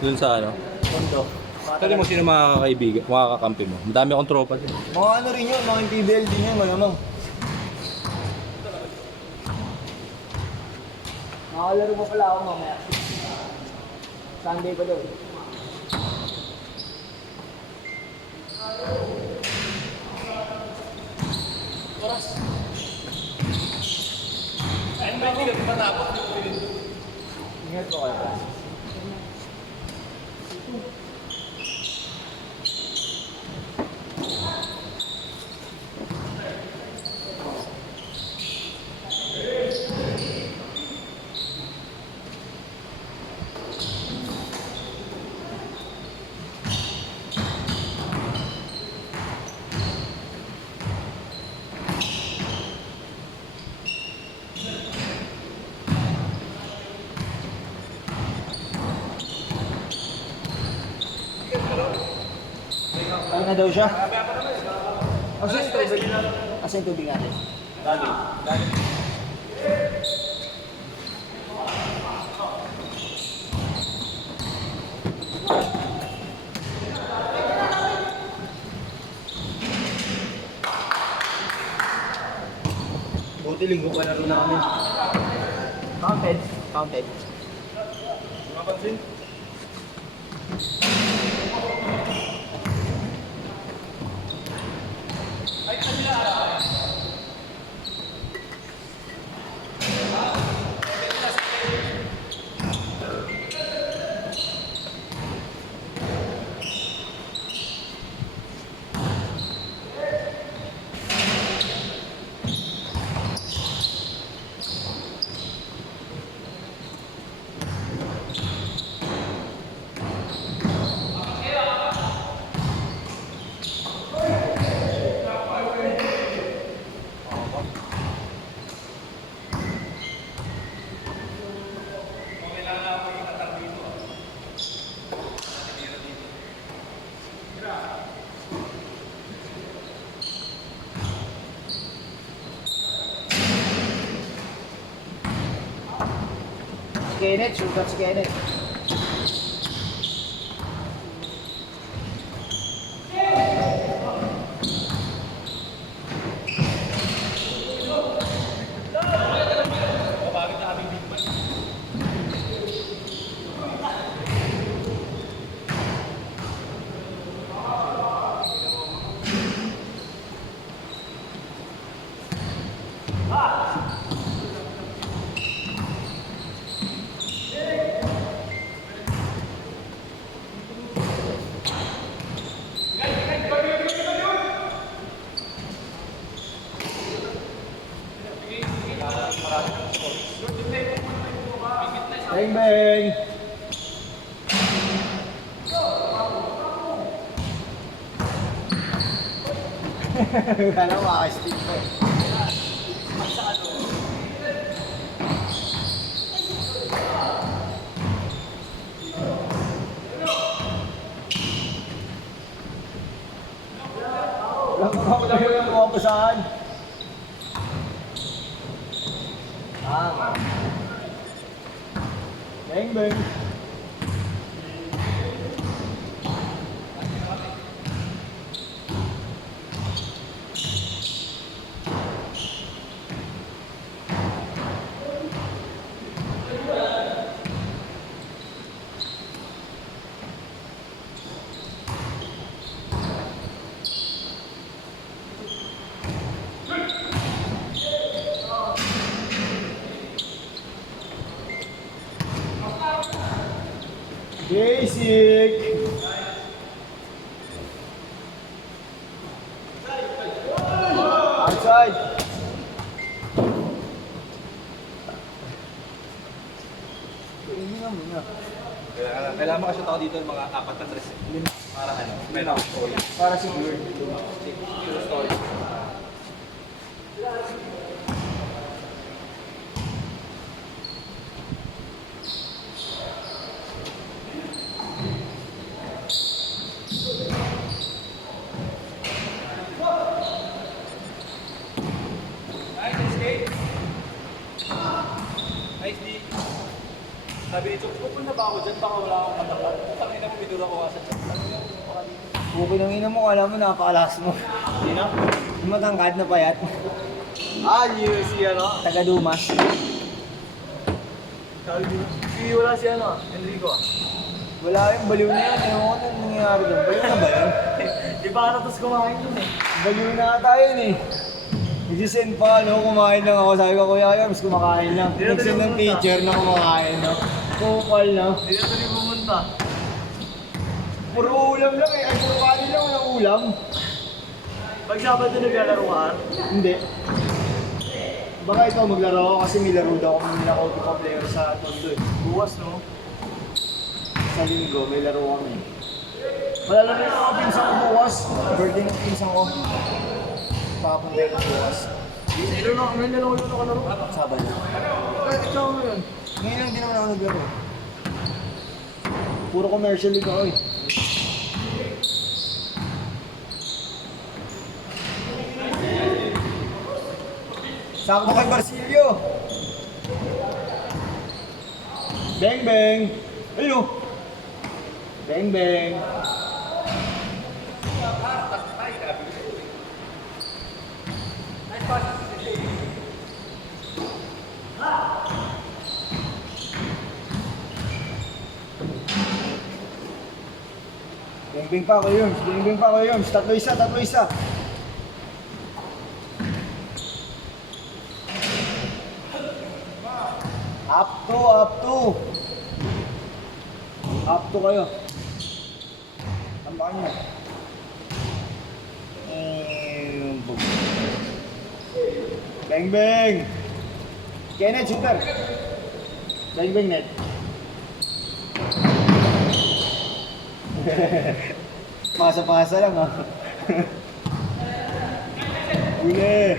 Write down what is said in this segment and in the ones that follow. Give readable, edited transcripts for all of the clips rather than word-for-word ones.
Dun sa ano. Tondo. Sabi mo sino mga kaibigan, mga kakampi mo. Madami akong tropa din. Mga ano rin yun, mga PBL din yun, malamang. Makakalaro mo pala ako mamaya. Sunday pa doon. Oras. Ayun ba hindi ka matapos? Ingat po kayo. Ano na daw siya? Asan yung tubig? Asan yung tubig natin? Dali. Buti linggo pa na rin namin. Counted. Counted. Napansin? Kenneth, sugat si Kenneth. Bang bang! Kala mo makaka-stick ko. Walang yung kumapasaan. Bang bang! Basic! Outside! Ini nga muna. Kailangan mo kasi tao dito ng mga 4 na dress. Para ano? Meron. Para siguro. Story. Sabi ni Chok, pupunta ba ako dyan? Baka wala akong matakot. Okay nang ina mo, alam mo, napakalas mo. Sino? Yung matangkad na payat. Si ano? Taga Dumas. Wala si ano, Enrico. Wala yung baliw na yun. Ewan ko nang nangyayari doon. Baliw na ba yun? Di ba tapos kumain yun eh? Baliw na ata yun eh. Nag-send pa, no? Kumain lang ako. Sabi ko, Kuya Yams, kumakain lang. Hindi na Nag-send ng pumunta. picture na kumakain, no? Kupal, no? Hindi na tuloy pumunta. Puro ulam lang eh. Ay, puro kanin lang, walang ulam. Pag Sabado naglalaro ka, Hindi. Baka ikaw maglaro ako kasi may laro daw kami nila Coffee Pa player sa Tondo eh. buwas no? Sa linggo, may laro kami. Wala lang yung mga pinsan ko bukas. Birthday ng pinsan ko. Papunta yung bukas. Ngayon na lang ulit ako laro. Sabado. Kahit ikaw ngayon. Ngayon lang din naman ako naglaro. Puro commercial league ako eh. Sakto kay Barcilio. Bang bang. Ayun. Bang bang. Bang bang pa kayo, bang bang pa kayo. Tatlo isa, tatlo isa. Up to, up to. Up to kayo. Tambakan nyo. Bang bang. Kenneth, shooter. Bang bang net. Pasa-pasa lang ah. Uli.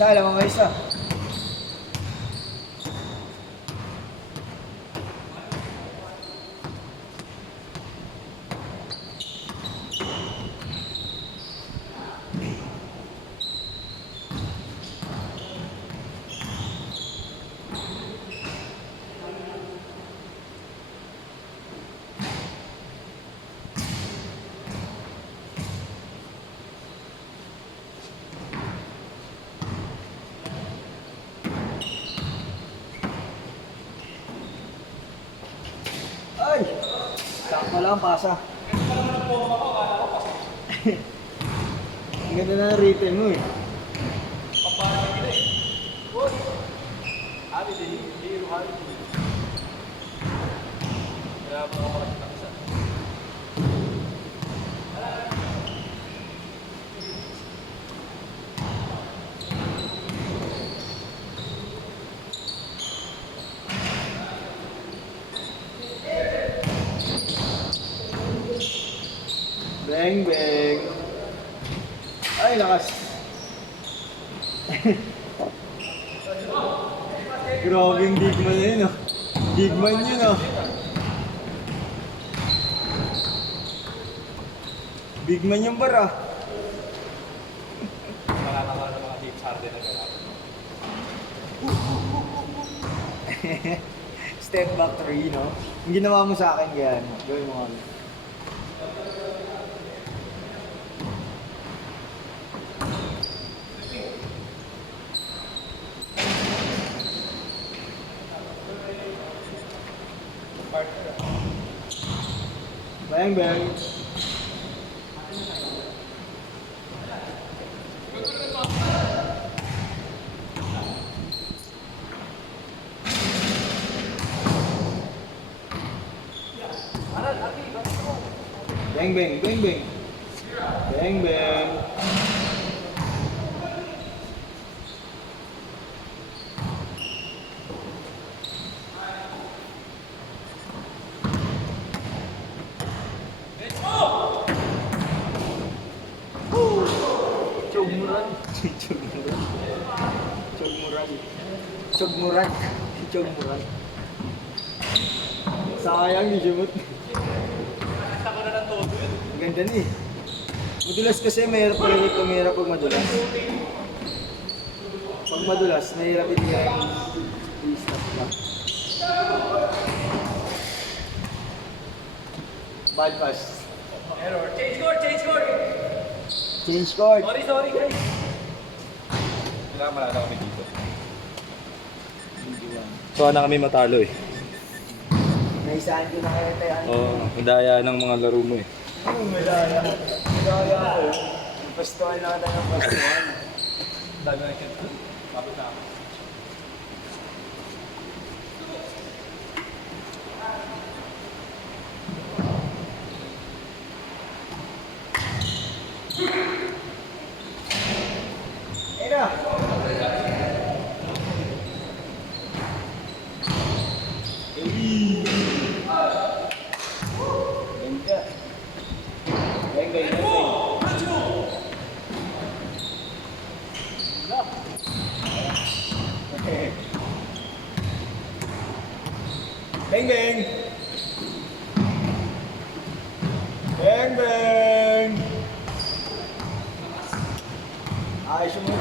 Isa lang mga isa. Ay! Sakto lang, pasa. Ang ganda na ng rhythm mo eh. Kaya mga makakita ng isa. Bang bang. Ay, lakas. Grabe yung digman na yun, oh. Digman yun, oh. Bigman yung bar, ah. Nakakakaroon ng mga James Harden na gano'n. Step back 3, no? Yung ginawa mo sa akin, kaya ano, gawin mo kami. Bang bang. Bang bang, bang bang. Bang bang. Chumuran. Chogmuran. Si Chogmuran. Sayang, di sumot. Ako na ng todo yun. Ganda ni. Madulas kasi mahirap pala ito, mahirap pag madulas. Pag madulas, mahirap ito yung i-stop ka. Bad pass. Error. Change court, change court! Change court. Sorry guys. Kailangan malala kami dito. So na kami matalo eh. Naisaan ko na kayo tayo. Oo, ang daya ng mga laro mo eh. Anong medaya? Medaya ako eh. Pastuhan na tayo ng pastuhan. Dami na kids. Kapit na ako. Ayun na. Ganda. Bang. Bang bang. Bang bang. Ayos mo.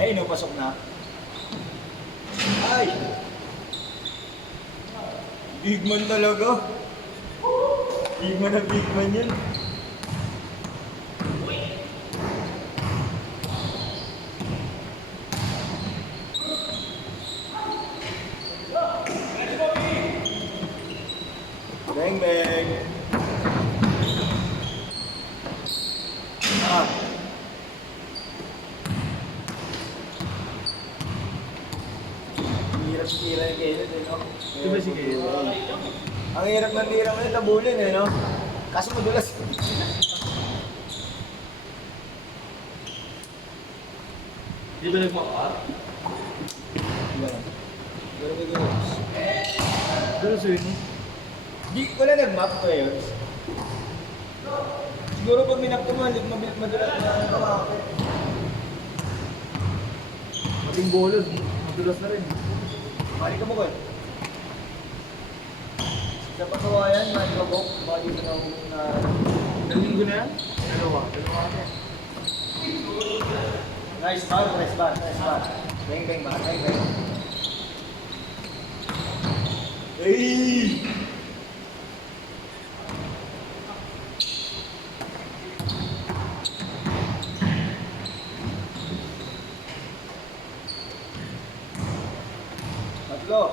Ay, no, pasok na. Ay! Big man talaga. Big man na big man yun. Bang bang. Ah. Hirap tira yung Kenneth eh, no? Di ba si Kenneth? Ang hirap ng tira mo yun, tabulin eh, no? Kaso madulas. Di ba nagmakaar? Pero sa yun, Di ko na nag-map ko yun. Siguro pag minap ko mo, madulas na kumakit. mating bolos, madulas na rin. Mali ka mo ko. Sa patawayan, mali ka mo. Baka dito na na... Ilang linggo na yan? Dalawa na. Nice bar, nice bar, nice bar. Bang bang ba, bang bang. Hey! Let's go.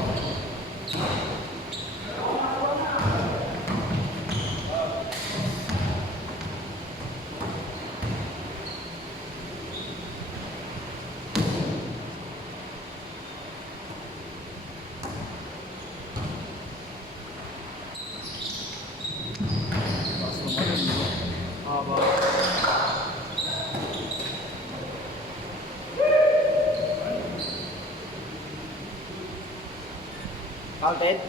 Haba. Counted?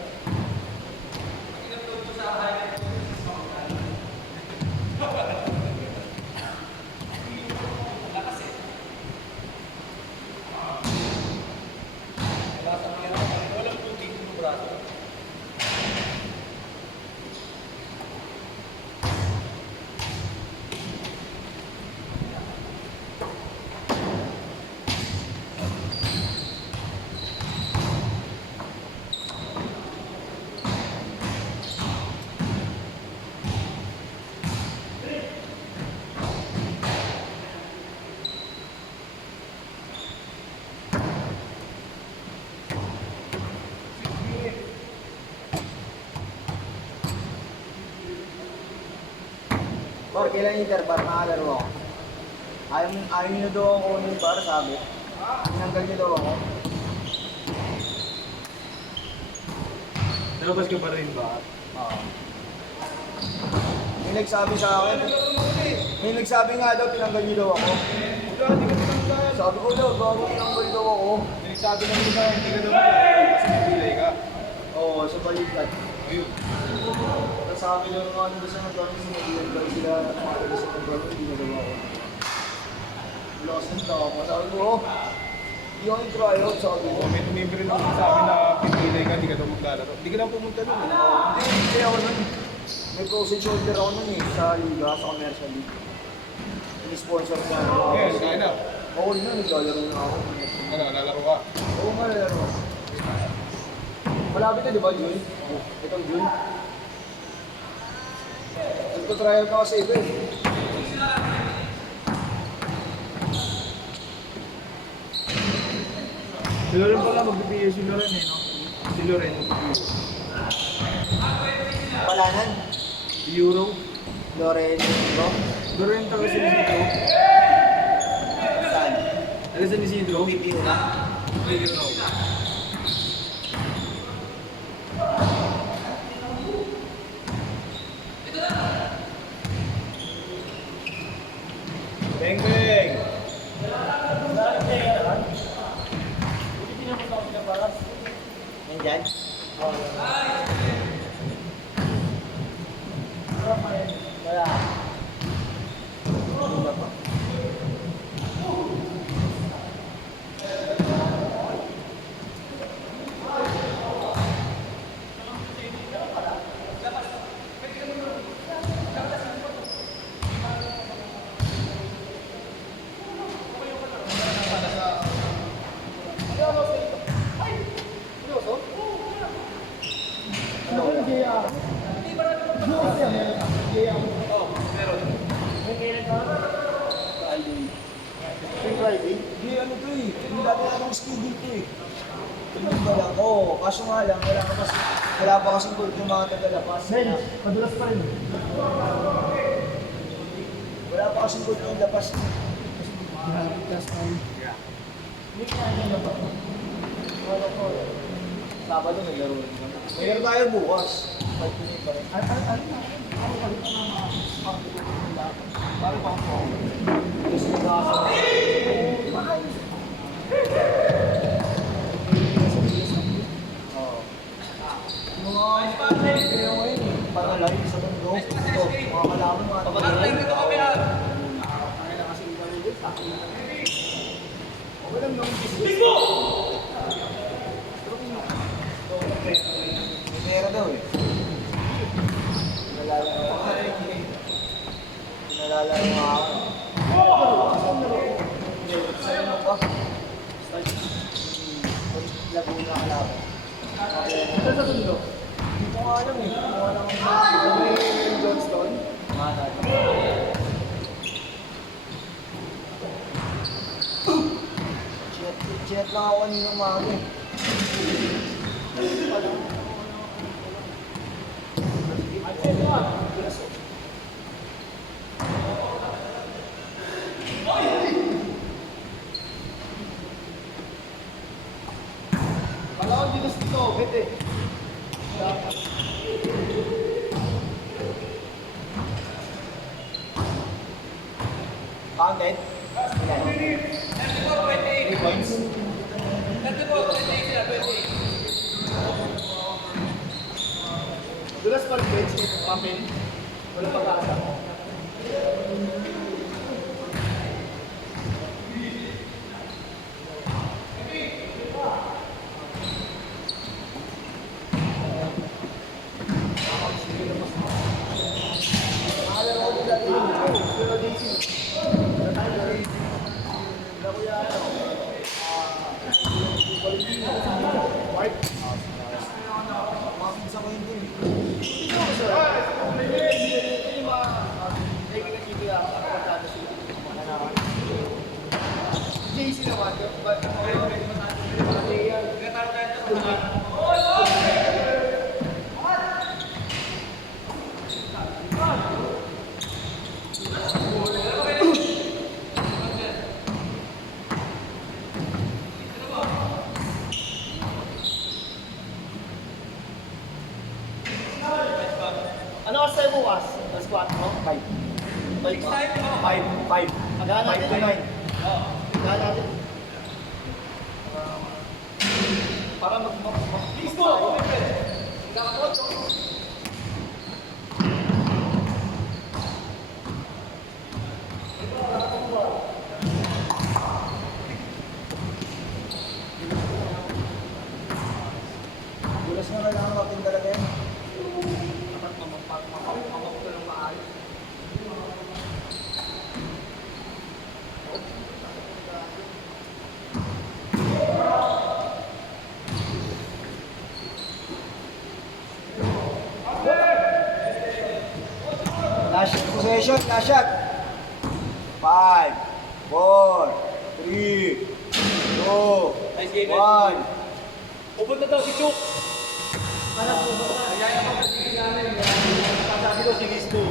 Or kailan interbar, nakakalaro ako. Ayaw nyo daw ako kunin yung bar, sabi. Tinanggal nyo daw ako. Nalabas ka pa rin ba? Oo. May nagsabi sa akin. May nagsabi nga daw, tinanggal nyo daw ako. Wala, di ka tinanggal. Sabi ko daw, bago tinanggal daw ako. Nagsabi naman sa akin, hindi ka daw kasi nagpilay ka. Oo, sa balikat. Ayun. Tapos sabi ng mga nandun sa nagkakaroon, sinag-ilan sila at mga nandun sa nagkakaroon, hindi nagawa ko. Lost and tama. Sabi ko, oh, hindi ako yung-tryout, sabi ko. May tumimbre lang sa akin na pinilay ka, hindi ka daw maglalaro. Hindi ka lang pumunta nun. Hindi ako nun. May frozen shoulder ako nun eh, sa Liga, sa Commercial League. Ini-sponsor ko ako. Yes, kaya na. Oo na, naglalaro na ako. Ano, lalaro ka? Oo nga, naglalaro. Malapit na, di ba, June? Itong June. Nagpa-trial ka kasi iba eh. Si Loren pala mag-BPS si Loren eh, no? Si Loren mag-BPS. Palanan, Euro. Loren, bro. Loren taga si Isidro. Saan? Taga si Isidro. PPO na? Euro. Beng beng! Nandyan? Wala. Wala pa. Friday? Hindi, ano to eh. Hindi dati anong schedule to eh. Tingnan ba lang? Oo, kaso nga lang, wala pa kasing gold yung mga tagalapas. Hey, padulas pa rin. Wala pa kasing gold yung lapas. Sabado may laro rin naman. May laro tayo bukas. 5 minutes pa rin. Paano pa ako? Kasi nasa... Oo. Pero ngayon, panalay sa mundo. Ito, mga kalaman, mga tagalay. Okay lang naman. May pera daw eh. Nalala ng mga ako. Sa'yo mo ba? Laguna ka lang. Ito sa sundo. Hindi ko nga alam eh. Hindi ko alam ang Johnston. Chat lang ako kanina umaga eh. Palawag dito sa ito, bete. Pounded? Yan. 3 points. Dulas pa rin, bench, papel. Wala pag-asa. Ano kasi tayo bukas? Alas 4, no? 5. 5 5. 5 to 9. Kaya natin. Para mag-listo! Kasi nga kailangan natin talaga yan. Last possession, last shot. 5, 4, 3, 2, Nice game, 1. Pupunta daw si Chuk. Sabi ko si Listo.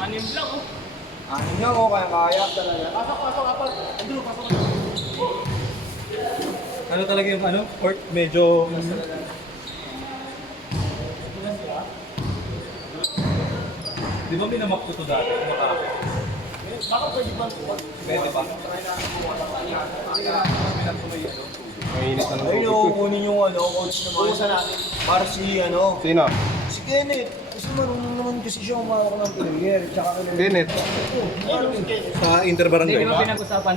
Anim lang oh. Ano niya ko, kaya talaga. Pasok, apat. Andun, pasok. Ano talaga yung ano? Court medyo... Di ba minamak ko to dati? Makakapit. Baka pwede ba? Pwede ba? Mainit na Ayun, kukunin yung coach naman. Natin. Para si Sino? si Kenneth. Kasi marunong naman kasi siya umawak ng player. Tsaka Kenneth. Sa Interbarangay. Hindi ba pinag-usapan